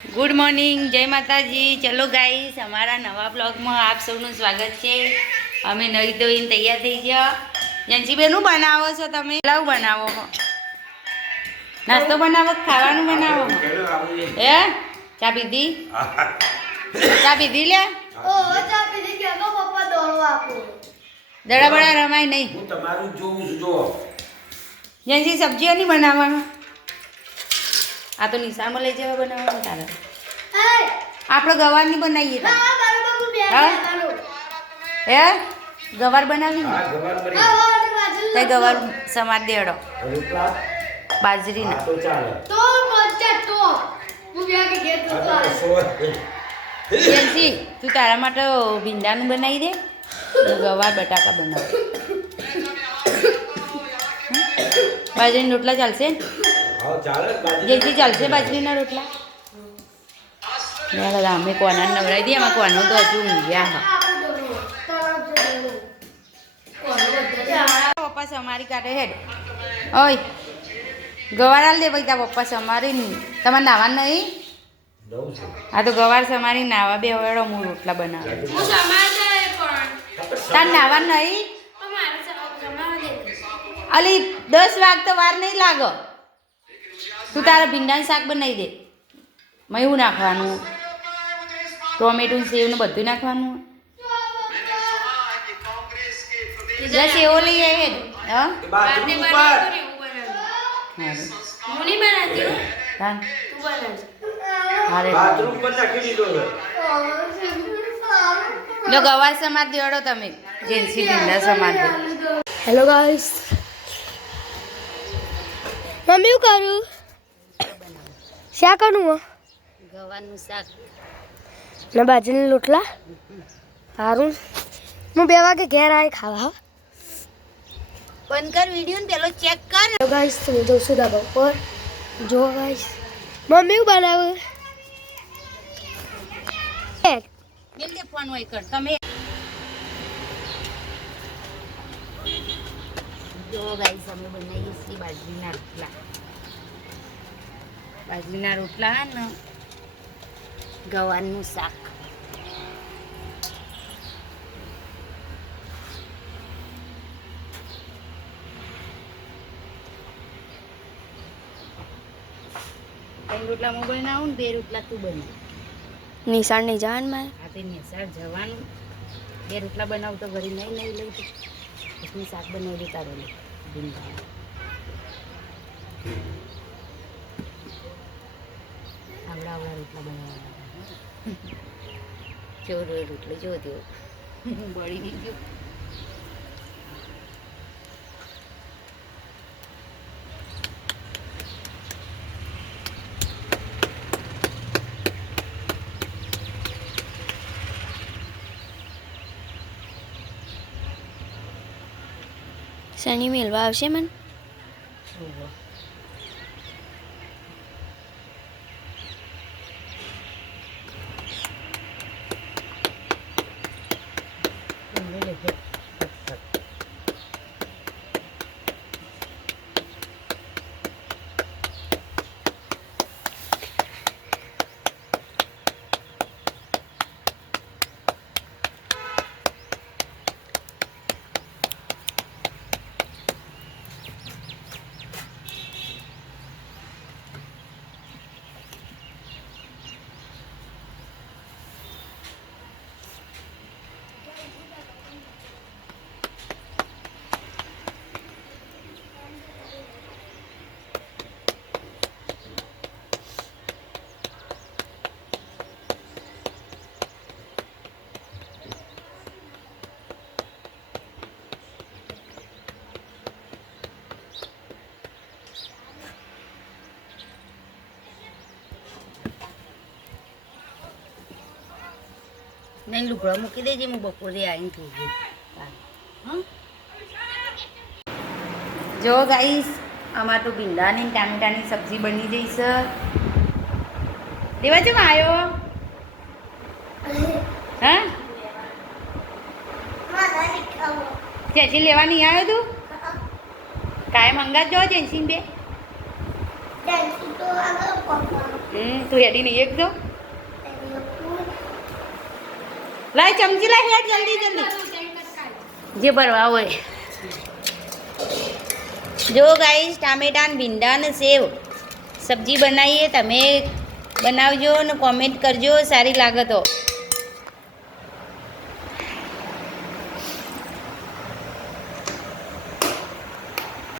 Good morning, જય માતાજી. ચલો ગાઈસ, અમારા નવા બ્લોગમાં આપ સૌનું સ્વાગત છે. અમે નવી ધોઈને તૈયાર થઈ ગયા. જંસીબેન, શું બનાવો છો તમે? લાવ બનાવો છો? નાસ્તો બનાવો, ખાવાનું બનાવો? હે, ચા પીધી? ચા પીધી લે? દડા બડા રમાય નહીં. જંસી, સબ્જીઓ નહીં બનાવવાનું? આ તો નિશાળમાં લઈ જવા બનાવવાનું તારે. આપણે ગવારની બનાવીએ તો હે ગવાર બનાવી ને ગવાર સમાર દેડો બાજરીના. જલ્દી તું તારા માટે ભીંડાનું બનાવી દે, ગવાર બટાકા બનાવ. બાજરીના રોટલા ચાલશે? જલ્દી ચાલશે બાજરીના રોટલા? અમે કોના નવરાઈ દઈએ, એમાં કોનો તો હજુ ઊંઘ્યા. પપ્પા સમારી કાઢે હેડ. ઓય ગવાર હાલ દે ભાઈ, તા પપ્પા સમારી નહીં. તમારે નાવા નહીં? હા તો ગવાર સમારી નાવા બે હવે હું રોટલા બનાવું. તાર નાવા નહીં? અલી 10 વાગ તો વાર નહીં લાગો. તું તારા ભીંડાનું શાક બનાવી દે. મેં એવું નાખવાનું, ટોમેટું સેવ ને બધું નાખવાનું. બસ એવો લઈ આવે. હા લો ગવાર સમાજ દેડો તમે. જેન્સી ભીંડા સમાજ દે. હેલો ગાઈસ, મમ્મી શું કરું? શાકનું ગવારનું શાક ને બાજરીના રોટલા. સારું, હું 2 વાગે ઘેર આવી ખાવા. બંધ કર વિડીયો ને પેલો ચેક કર. ગાઈસ તમે જોશો ધાબા ઉપર. જો ગાઈસ, મમ્મી શું બનાવે? બેન કે ફોન હોય કર તમે. જો ગાઈસ, અમે બનાવીએ છીએ બાજરીના રોટલા. બાજરીના રોટલા ને ગવારનું શાક. ત્રણ રોટલા હું બનાવું ને 2 રોટલા તું બનાવ. નિશાળ નહીં જવાનું મારે? હા તે નિશાળ જવાનું. 2 રોટલા બનાવું તો ઘરે નહીં લઈ પછી શાક બનાવી દે તારો લે ભીંડા. આવડા રોટલા બનાવવાના. ચોરો રોટલો જો તેઓ બળી નહીં ગયો. શનિ મેળવા આવશે મને? નહીં લુગડા મૂકી દેજે, હું બપોરે આવીને થઈ ગઈ. જો ગાઈસ, આમાં તો ભીંડાની ટામેટાની સબ્જી બની જઈ છે. દેવા ચમ આવ્યો? હા જેસી લેવાની આવ્યો તું? કાયમ હંગાત જો જેસી બે. તું હેડી નહીં એક દો લાય ચમચી લાય હેડ જલ્દી જલ્દી જે ભરવા હોય જો ગાઈસ ટામેટાં ભીંડા ને સેવ સબ્જી બનાવીએ તમે બનાવજો ને કોમેન્ટ કરજો સારી લાગે તો